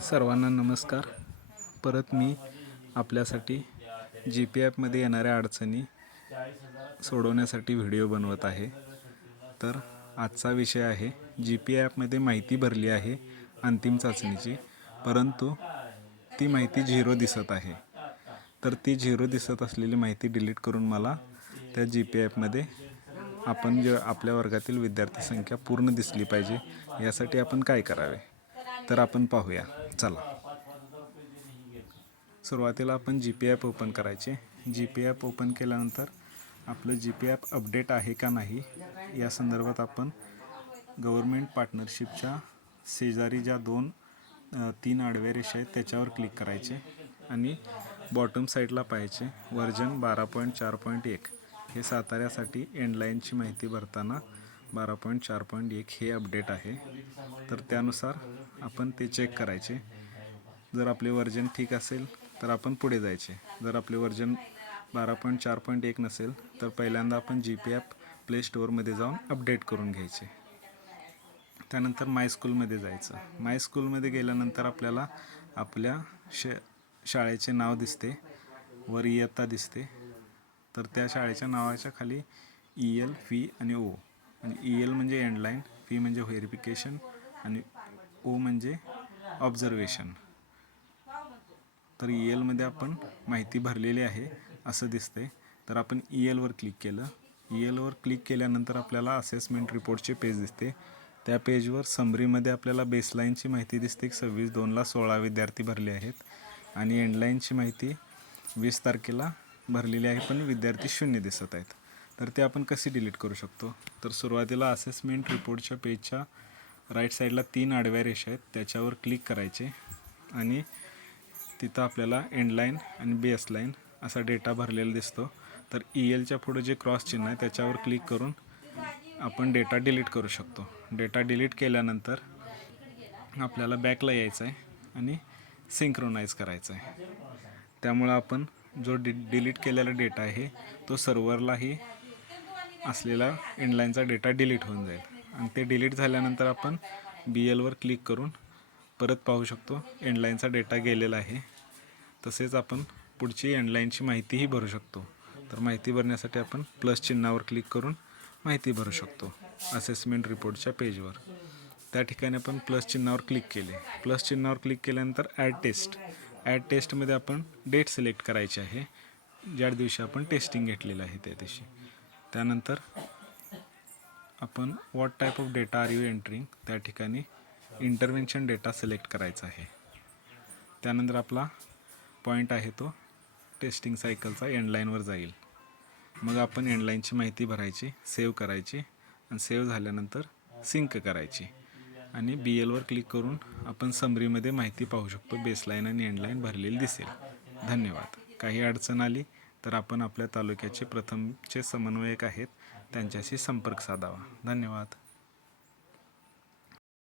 सर्वांना नमस्कार. परत मी आपल्यासाठी जी पी ॲपमध्ये येणाऱ्या अडचणी सोडवण्यासाठी व्हिडिओ बनवत आहे. तर आजचा विषय आहे, जी पी ॲपमध्ये माहिती भरली आहे अंतिम चाचणीची, परंतु ती माहिती 0 दिसत आहे. तर ती 0 दिसत असलेली माहिती डिलीट करून मला त्या जी पी ॲपमध्ये आपल्या वर्गातील विद्यार्थी संख्या पूर्ण दिसली पाहिजे. यासाठी आपण काय करावे तर आपण पाहूया. चला. सुरुवातीला आपण जी पी ॲप ओपन करायचे. जी पी ॲप ओपन केल्यानंतर आपलं जी पी ॲप अपडेट आहे का नाही या संदर्भात आपण गव्हर्मेंट पार्टनरशिपच्या शेजारी ज्या 3 आडव्या रेषा आहेत त्याच्यावर क्लिक करायचे आणि बॉटम साईडला पाहायचे व्हर्जन 12.4.1 हे साताऱ्यासाठी एंडलाईनची माहिती भरताना 12.4.1 हे अपडेट आहे. तर त्यानुसार आपण ते चेक करायचे. जर आपले व्हर्जन ठीक असेल तर आपण पुढे जायचे. जर आपले व्हर्जन 12.4.1 नसेल तर पहिल्यांदा आपण जी पी ॲप प्ले स्टोअरमध्ये जाऊन अपडेट करून घ्यायचे. त्यानंतर माय स्कूलमध्ये जायचं. माय स्कूलमध्ये गेल्यानंतर आपल्याला आपल्या शाळेचे नाव दिसते, वर इयत्ता दिसते. तर त्या शाळेच्या नावाच्या खाली EL, फी आणि ओ. आणि EL म्हणजे एंडलाईन, फी म्हणजे व्हेरिफिकेशन आणि ओ म्हणजे ऑब्झर्वेशन. तर ELमध्ये आपण माहिती भरलेली आहे असं दिसते. तर आपण ELवर क्लिक केलं. ELवर क्लिक केल्यानंतर आपल्याला असेसमेंट रिपोर्टचे पेज दिसते. त्या पेजवर समरीमध्ये आपल्याला बेसलाईनची माहिती दिसते की 26/2ला 16 विद्यार्थी भरले आहेत आणि एंडलाईनची माहिती 20 तारखेला भरलेली आहे पण विद्यार्थी 0 दिसत आहेत. तर ते आपण कशी डिलीट करू शकतो. तर सुरुवातीला असेसमेंट रिपोर्टच्या पेजच्या राईट साईडला 3 आडव्या रेषा आहेत त्याच्यावर क्लिक करायचे आणि तिथं आपल्याला एंडलाईन आणि बेसलाईन असा डेटा भरलेला दिसतो. तर ELच्या पुढे जे क्रॉस चिन्ह आहे त्याच्यावर क्लिक करून आपण डेटा डिलीट करू शकतो. डेटा डिलीट केल्यानंतर आपल्याला बॅकला यायचं आहे आणि सिंक्रोनाइज करायचं आहे. त्यामुळं आपण जो डिलीट केलेला डेटा आहे तो सर्व्हरलाही असलेला एंडलाईनचा डेटा डिलीट होऊन जाईल. आणि ते डिलीट झाल्यानंतर आपण BLवर क्लिक करून परत पाहू शकतो एंडलाईनचा डेटा गेलेला आहे. तसेच आपण पुढची एंडलाईनची माहितीही भरू शकतो. तर माहिती भरण्यासाठी आपण प्लस चिन्हावर क्लिक करून माहिती भरू शकतो असेसमेंट रिपोर्टच्या पेजवर. त्या ठिकाणी आपण प्लस चिन्हावर क्लिक केले. प्लस चिन्हावर क्लिक केल्यानंतर ॲड टेस्टमध्ये आपण डेट सिलेक्ट करायची आहे, ज्या दिवशी आपण टेस्टिंग घेतलेलं आहे त्या दिवशी. त्यानंतर आपण what type of data are you entering त्या ठिकाणी इंटरव्हेन्शन डेटा सिलेक्ट करायचा आहे. त्यानंतर आपला पॉईंट आहे तो टेस्टिंग सायकलचा एंडलाईनवर जाईल. मग आपण एंडलाईनची माहिती भरायची, सेव्ह करायची आणि सेव्ह झाल्यानंतर सिंक करायची आणि BLवर क्लिक करून आपण समरीमध्ये माहिती पाहू शकतो. बेसलाईन आणि एंडलाईन भरलेली दिसेल. धन्यवाद. काही अडचण आली तर आपण आपल्या तालुक्याचे प्रथमचे समन्वयक आहेत त्यांच्याशी संपर्क साधावा. धन्यवाद.